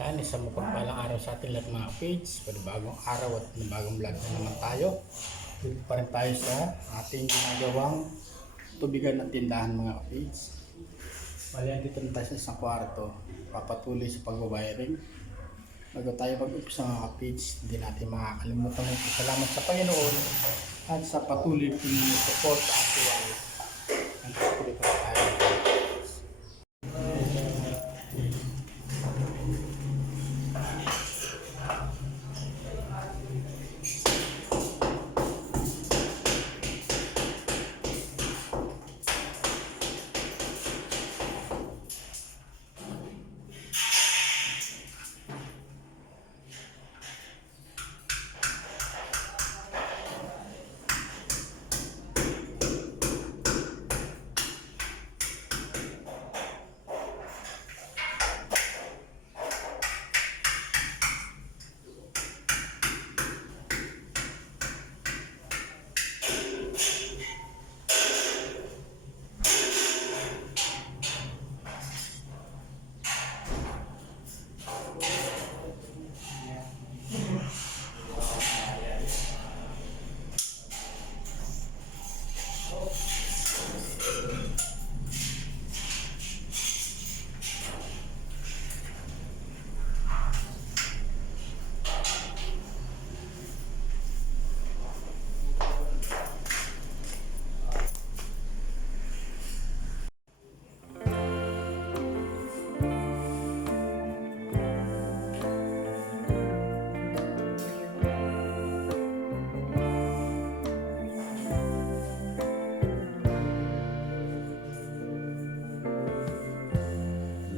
Yan, isang mapagpalang araw sa ating lahat mga page. Panibagong araw at panibagong vlog na naman tayo. Dito pa rin tayo sa ating ginagawang tubigan at tindahan mga page. Bali, dito na tayo sa isang kwarto. Papatuloy sa pag-wiring. Bago tayo mag-umpisa mga page, hindi natin makakalimutan salamat sa Panginoon at sa patuloy kong support at tiwala. Ang patuloy pa tayo.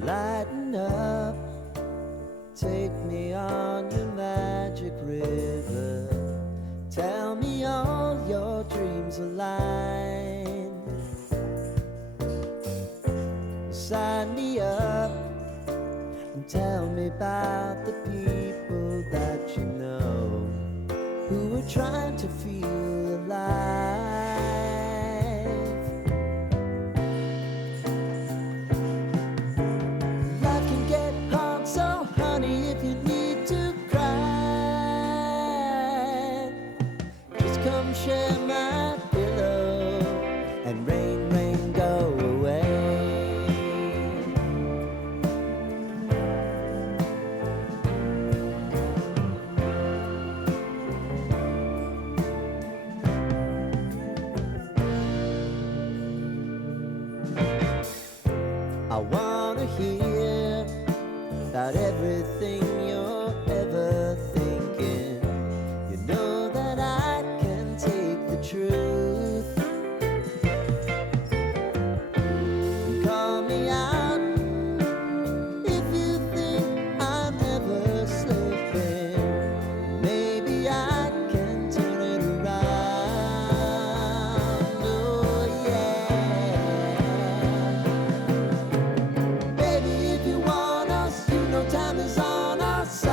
Lighten up, take me on your magic river. Tell me all your dreams align. Sign me up and tell me about the people that you know who are trying to feel alive. Life can get hard, so honey, if you need to cry, just come share my pillow and rain, rain, go away. I wanna hear about everything you're ever thinking. You know that I can take the truth. Call me out if you think I'm ever slipping. Maybe I can turn it around. Oh yeah. Baby, if you want us, you know time is on our side.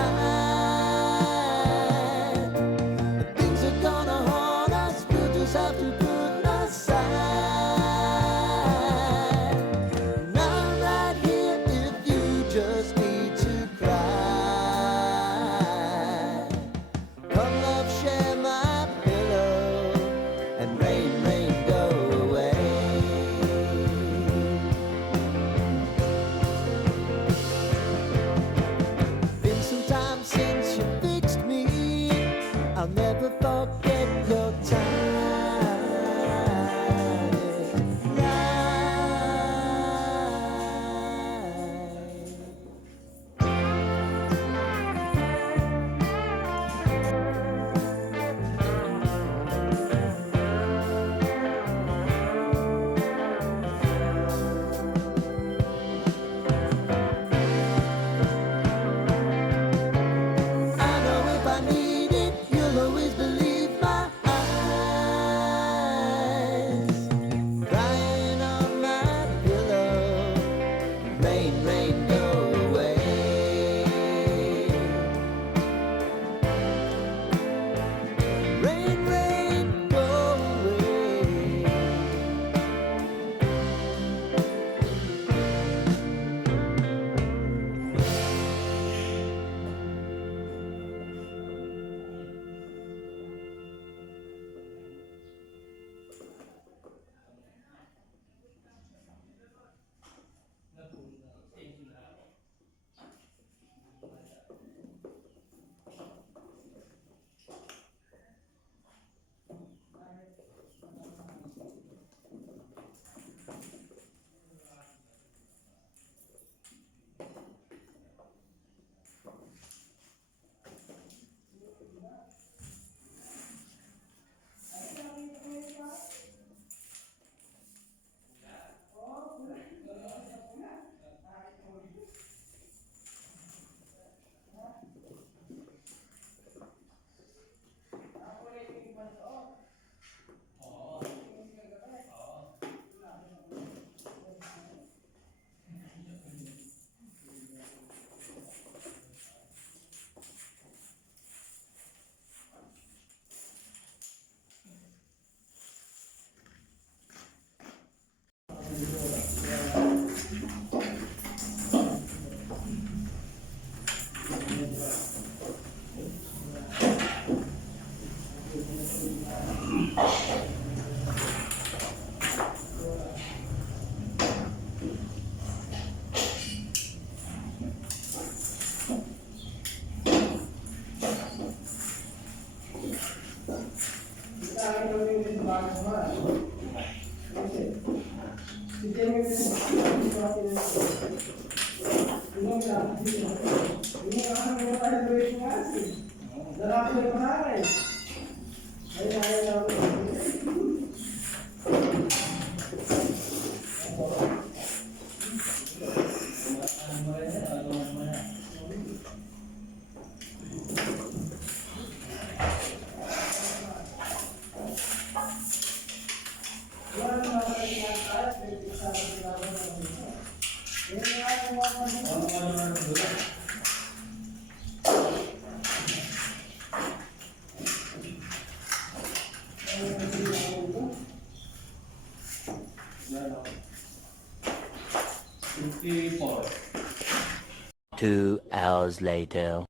Two hours later.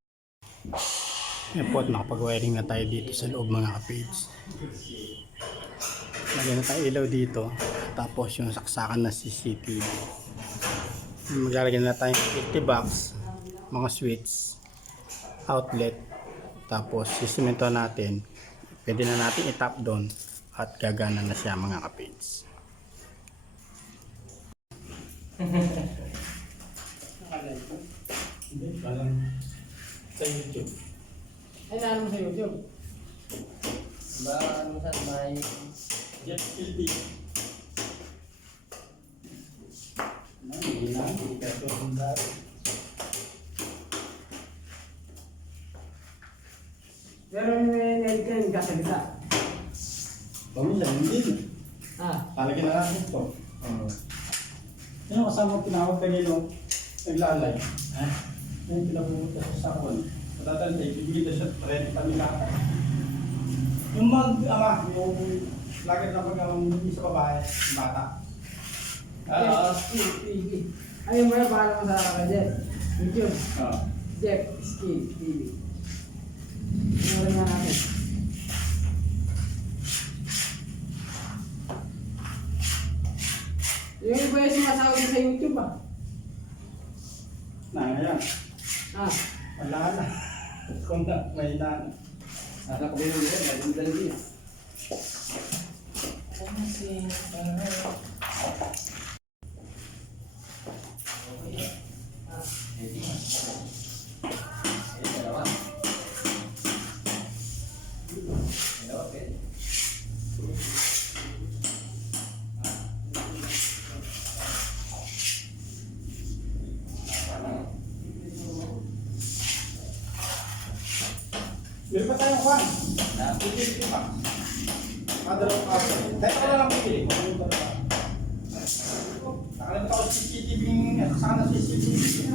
Yan po at nakapag-wiring na tayo dito sa loob mga kapage. Lagyan na tayo ilaw dito. Tapos yung saksakan na CCTV. Maglalagyan na tayo ng 50 box, mga switch, outlet. Tapos sisimento natin. Pwede na natin i-tap doon at gagana na siya mga kapage. Hindi, parang sa YouTube. Ay, naano mo sa YouTube? Ba, ano sa may... Jet TV. Hindi na, hindi ka ito sundari. Pero may edit ka yung kasalita. Paminsan, hindi. Palagyan na natin ito. Yung kasama tinawag kanino, naglalay. Yung pinapumunta sa sakon. Matatanda, ibigay na siya 30 lahat. Yung mag-ama, yung lagi na pag-amang sa babae, bata. TV. Ayun mo yung paano mo sa Jeff. YouTube. Jeff Ski TV. Ano rin nga natin. Yung iba yung sumasawag sa YouTube Ngayon, wala na. Kung na, may na. Nasa ko yun yun, naging din. Meron pa tayong kwan. Pipili pa. Madalawang kaso. Dahil ako lang pipili. Nakalimutan ko CCTV sana CCTV.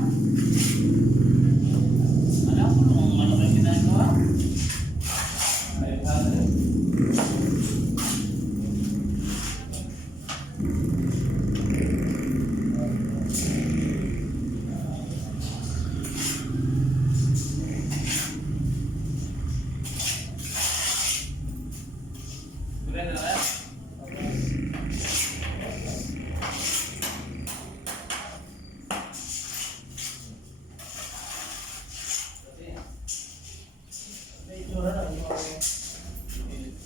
Alam mo kung ano kayo ginagawa?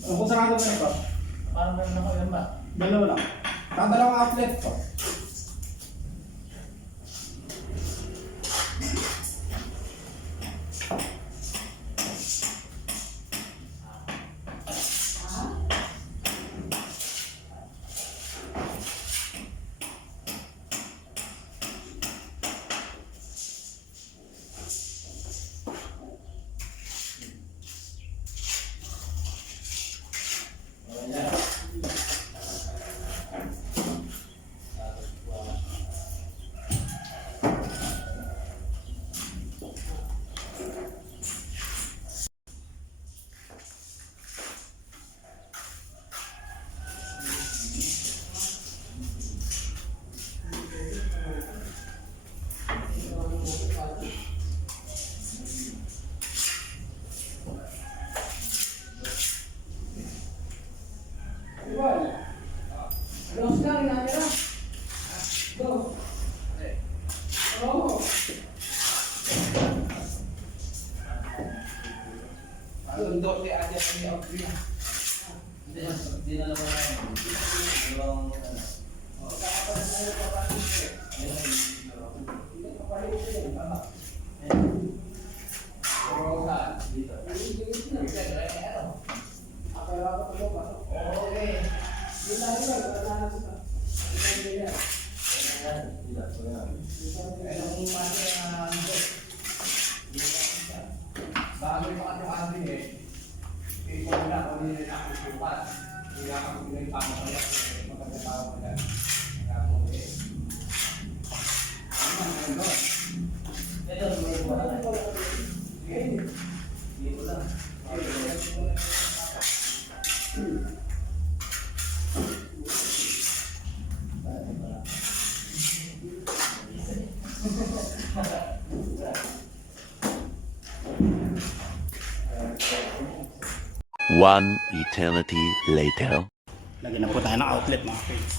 Kung sarado na ito, Parang meron ako yan ba? dalawa lang. Dalawang outlet to. Dos lang natira. Dos. Oo. Ang doon di aja kami out niya. Hindi na naman yung ano. Sabi ko ano eh. Kung wala ko nila na ako supat. Hindi ako pinagpapalala. Maganda tao ko na. Ako eh. Ano? Ito, may wala. Dito lang. One eternity later. Lagyan na po tayo ng outlet mga friends.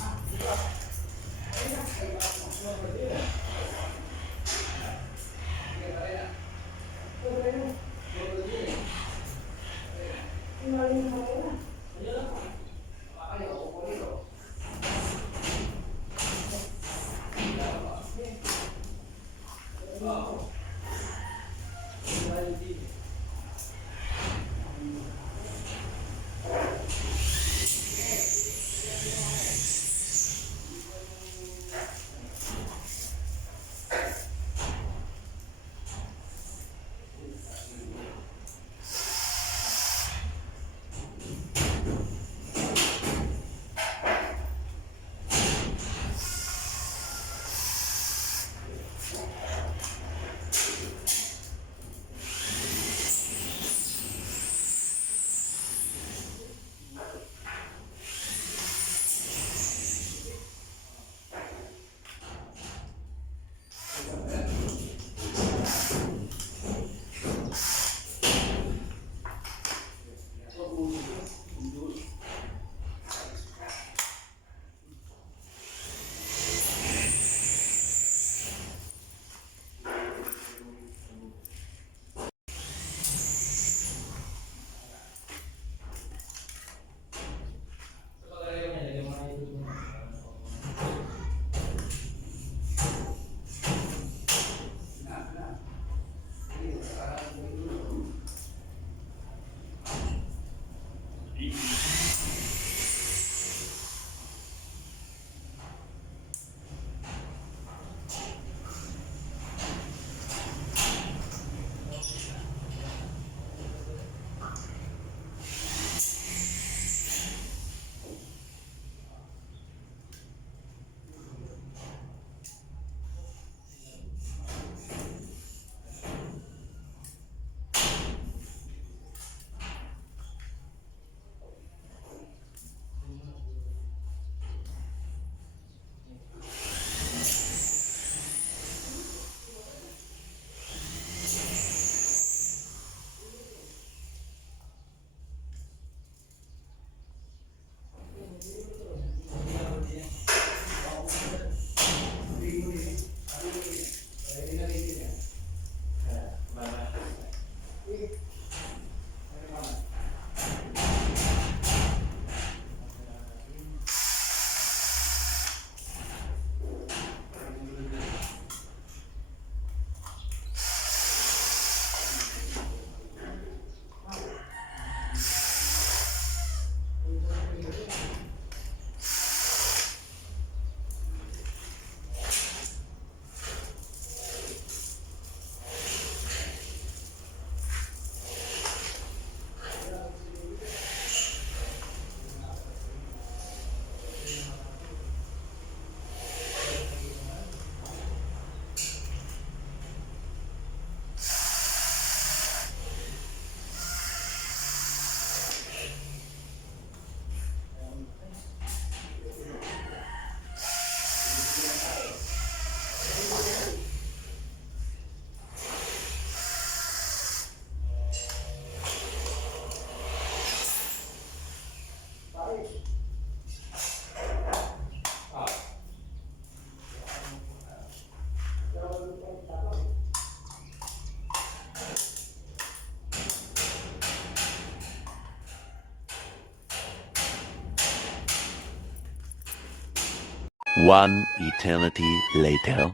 One eternity later.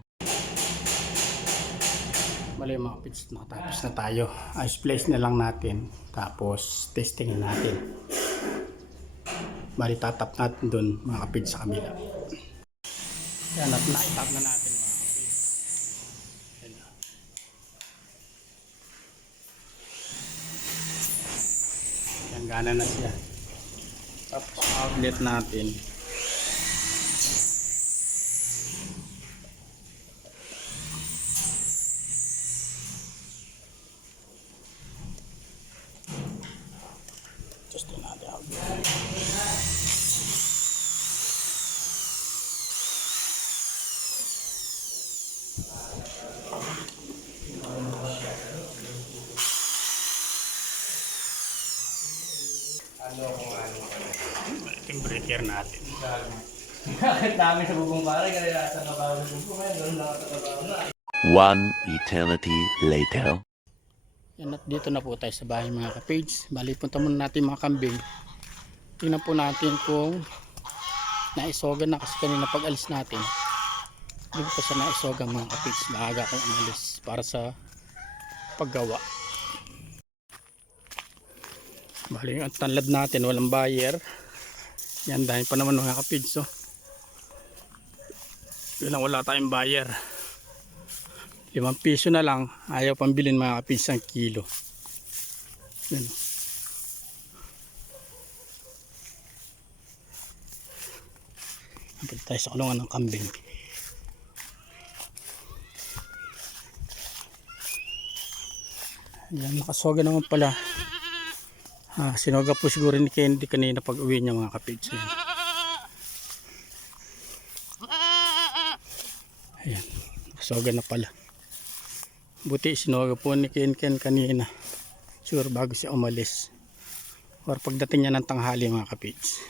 Bali mga pits, nakatapos na tayo. Ice place na lang natin. Tapos testing na natin. Bali tatap natin dun mga kapits sa kabila. Yan at naitap na natin mga kapits. Yan na. Gana na siya. Tapos outlet natin. Just another outlet. Yung breaker natin. Bakit dami sa bubong pare, kaya sa trabaho sa bubong, ngayon gano'n lang sa trabaho na. One eternity later. Yan at dito na po tayo sa bahay mga ka-page. Bali punta muna natin mga kambing. Tingnan po natin kung naisogan na kasi kanina pag alis natin. Hindi ko pa siya naisogan mga ka-page. Maaga akong umalis para sa paggawa. Bali ang tanlad natin walang buyer. Yan dahil pa naman mga ka-page. So, yun lang wala tayong buyer. 5 piso na lang, ayaw pambilin mga kapis 1 kilo. Yan. Balik tayo sa kulungan ng kambing. Yan, nakasoga naman pala. Sinoga po siguro ni Candy kanina pag uwi niya mga kapits. Ayan, nakasoga na pala. Buti sinoga po ni Ken kanina. Siguro bago siya umalis. Or pagdating niya ng tanghali mga kapits.